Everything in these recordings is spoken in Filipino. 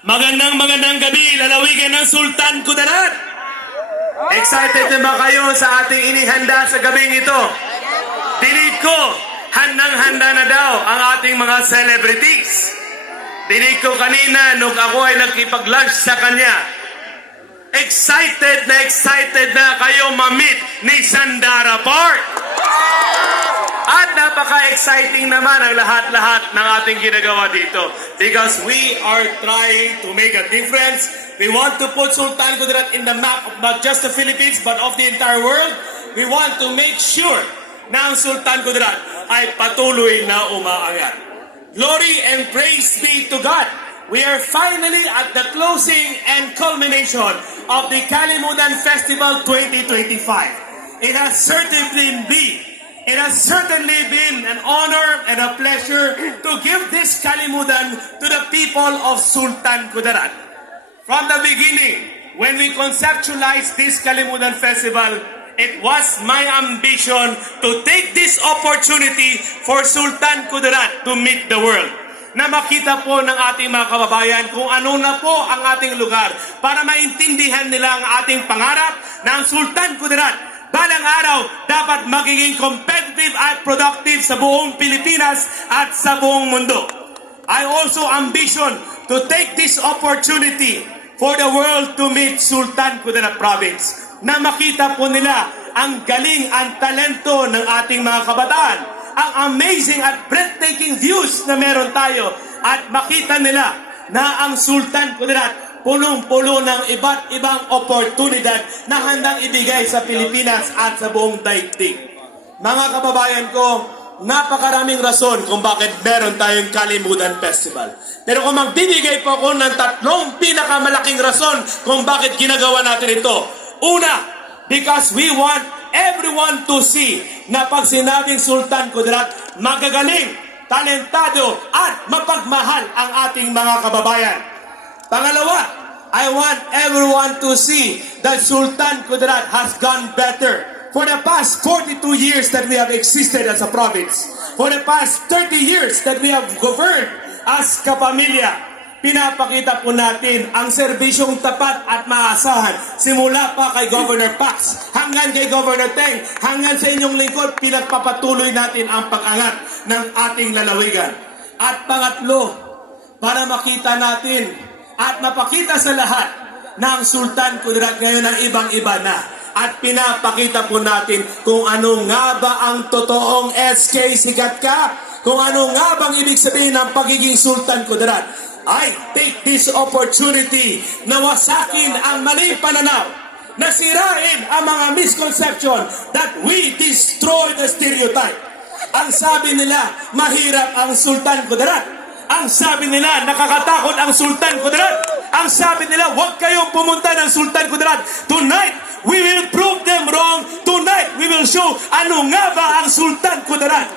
Magandang gabi, lalawigan ng Sultan Kudarat. Excited na ba kayo sa ating inihanda sa gabing ito? Dinig ko, handang-handa na daw ang ating mga celebrities. Dinig ko kanina nung ako ay nagkipag-lunch sa kanya. Excited na kayo ma-meet ni Sandara Park. At napaka-exciting naman ang lahat-lahat ng ating ginagawa dito. Because we are trying to make a difference. We want to put Sultan Kudarat in the map of not just the Philippines but of the entire world. We want to make sure na ang Sultan Kudarat ay patuloy na umaangat. Glory and praise be to God. We are finally at the closing and culmination of the Kalimutan Festival 2025. It has certainly been an honor and a pleasure to give this Kalimutan to the people of Sultan Kudarat. From the beginning, when we conceptualized this Kalimutan Festival, it was my ambition to take this opportunity for Sultan Kudarat to meet the world. Na makita po ng ating mga kababayan kung ano na po ang ating lugar para maintindihan nila ang ating pangarap ng Sultan Kudarat. Balang araw, dapat magiging competitive at productive sa buong Pilipinas at sa buong mundo. I also ambition to take this opportunity for the world to meet Sultan Kudarat Province. Na makita po nila ang galing, ang talento ng ating mga kabataan. Ang amazing at breathtaking views na meron tayo at makita nila na ang Sultan Kudarat punong-puno ng iba't ibang oportunidad na handang ibigay sa Pilipinas at sa buong daigdig. Mga kababayan ko, napakaraming rason kung bakit meron tayong Kalimutan Festival. Pero kung magbibigay po ako ng tatlong pinakamalaking rason kung bakit ginagawa natin ito. Una, because we want everyone to see na pag sinabing Sultan Kudarat, magagaling, talentado at mapagmahal ang ating mga kababayan. Pangalawa, I want everyone to see that Sultan Kudarat has gone better for the past 42 years that we have existed as a province. For the past 30 years that we have governed as kapamilya. Pinapakita po natin ang serbisyong tapat at maasahan simula pa kay Governor Pax hanggang kay Governor Teng, hanggang sa inyong lingkod, pinagpapatuloy natin ang pag-angat ng ating lalawigan. At pangatlo, para makita natin at mapakita sa lahat na ang Sultan Kudarat ngayon ang ibang-iba na. At pinapakita po natin kung ano nga ba ang totoong SK Sikat Ka, kung ano nga bang ibig sabihin ng pagiging Sultan Kudarat. I take this opportunity na wasakin ang maling pananaw, na sirain ang mga misconception, that we destroy the stereotype. Ang sabi nila, mahirap ang Sultan Kudarat. Ang sabi nila, nakakatakot ang Sultan Kudarat. Ang sabi nila, huwag kayong pumunta ng Sultan Kudarat. Tonight, we will prove them wrong. Tonight, we will show ano nga ba ang Sultan Kudarat.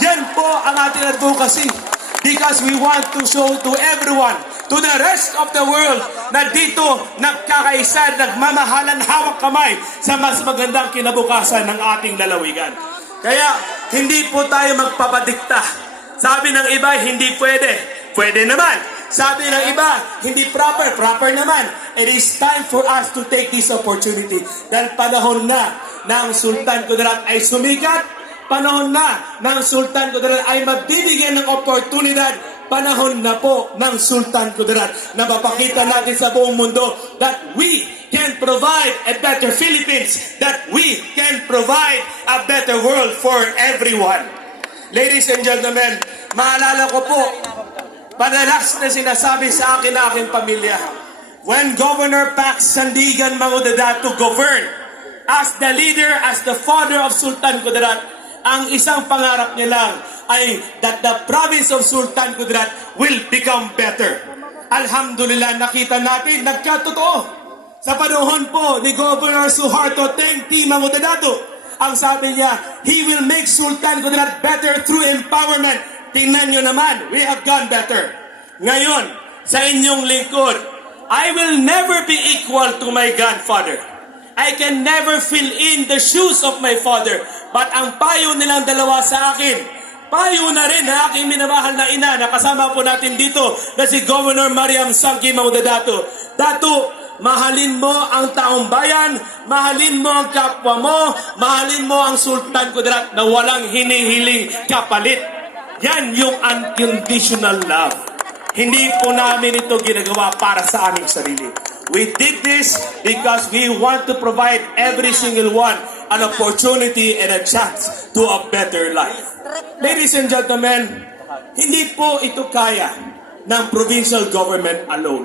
Yan po ang ating advocacy. Because we want to show to everyone, to the rest of the world, na dito nagkakaisa, nagmamahalan, hawak kamay sa mas magandang kinabukasan ng ating lalawigan. Kaya, hindi po tayo magpapadikta. Sabi ng iba, hindi pwede. Pwede naman. Sabi ng iba, hindi proper. Proper naman. It is time for us to take this opportunity. Dahil panahon na ng Sultan Kudarat ay sumikat. Panahon na ng Sultan Kudarat ay magbibigyan ng oportunidad. Panahon na po ng Sultan Kudarat na mapakita natin sa buong mundo that we can provide a better Philippines, that we can provide a better world for everyone. Ladies and gentlemen, maalala ko po, padalas na sinasabi sa akin na aking pamilya, when Governor Pax Sandigan Mangudadatu governed as the leader, as the father of Sultan Kudarat, ang isang pangarap niya lang ay that the province of Sultan Kudarat will become better. Alhamdulillah, nakita natin, nagkatotoo. Sa panahon po ni Governor Suharto Teng T. Mangudadatu, ang sabi niya, he will make Sultan Kudarat better through empowerment. Tingnan nyo naman, we have gone better. Ngayon, sa inyong lingkod, I will never be equal to my grandfather. I can never fill in the shoes of my father. But ang payo nilang dalawa sa akin, Payo na rin na aking minamahal na ina na kasama po natin dito na si Governor Mariam Sangki Maudadato. Dato, mahalin mo ang taong bayan, mahalin mo ang kapwa mo, mahalin mo ang Sultan Kudarat na walang hinihiling kapalit. Yan yung unconditional love. Hindi po namin ito ginagawa para sa aming sarili. We did this because we want to provide every single one an opportunity and a chance to a better life. Ladies and gentlemen, hindi po ito kaya ng provincial government alone.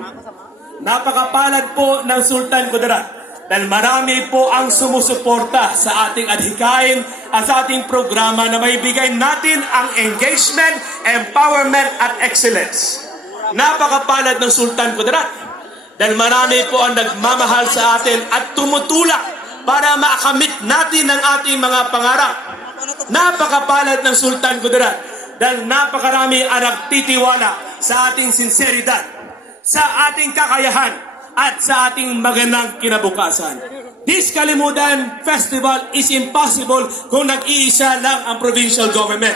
Napakapalad po ng Sultan Kudarat dahil marami po ang sumusuporta sa ating adhikain at sa ating programa na maibigay natin ang engagement, empowerment at excellence. Napakapalad ng Sultan Kudarat dahil marami po ang nagmamahal sa atin at tumutulak para makamit natin ang ating mga pangarap. Napakapalad ng Sultan Kudarat dahil napakarami ang nagtitiwala sa ating sinseridad, sa ating kakayahan, at sa ating magandang kinabukasan. This Kalimudan Festival is impossible kung nag-iisa lang ang provincial government.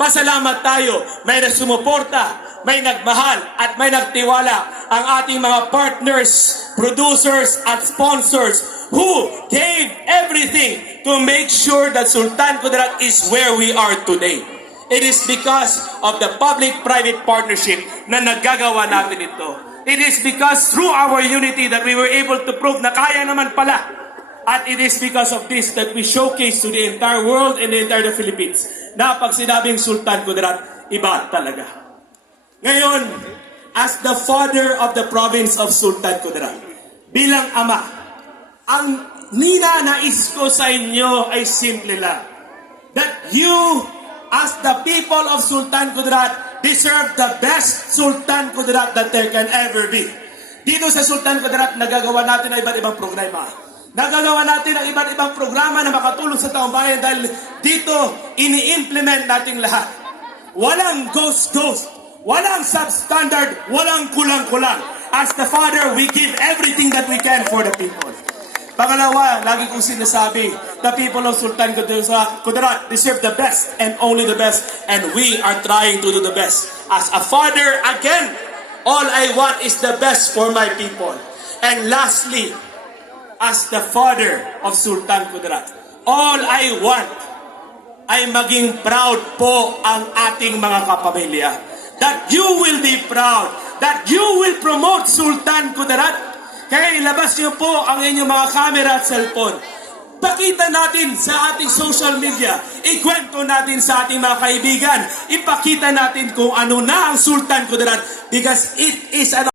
Pasalamat tayo, may nagsumuporta, may nagmahal, at may nagtiwala ang ating mga partners, producers, at sponsors who gave everything to make sure that Sultan Kudarat is where we are today. It is because of the public-private partnership na nagagawa natin ito. It is because through our unity that we were able to prove na kaya naman pala. At it is because of this that we showcase to the entire world and the entire Philippines na pag sinabing Sultan Kudarat, iba talaga. Ngayon, as the father of the province of Sultan Kudarat, bilang ama, ang ninanais ko sa inyo ay simple lang. That you, as the people of Sultan Kudarat, deserve the best Sultan Kudarat that there can ever be. Dito sa Sultan Kudarat, nagagawa natin ang iba't ibang programa. Nagagawa natin ang iba't ibang programa na makatulong sa taong bayan dahil dito, ini-implement natin lahat. Walang ghost-ghost, walang substandard, walang kulang-kulang. As the father, we give everything that we can for the people. Pangalawa, lagi kong sinasabi, the people of Sultan Kudarat deserve the best and only the best, and we are trying to do the best. As a father, again, all I want is the best for my people. And lastly, as the father of Sultan Kudarat, all I want ay maging proud po ang ating mga kapamilya. That you will be proud, that you will promote Sultan Kudarat. Kaya ilabas niyo po ang inyong mga camera at cellphone. Pakita natin sa ating social media. Ikwento natin sa ating mga kaibigan. Ipakita natin kung ano na ang Sultan Kudarat because it is an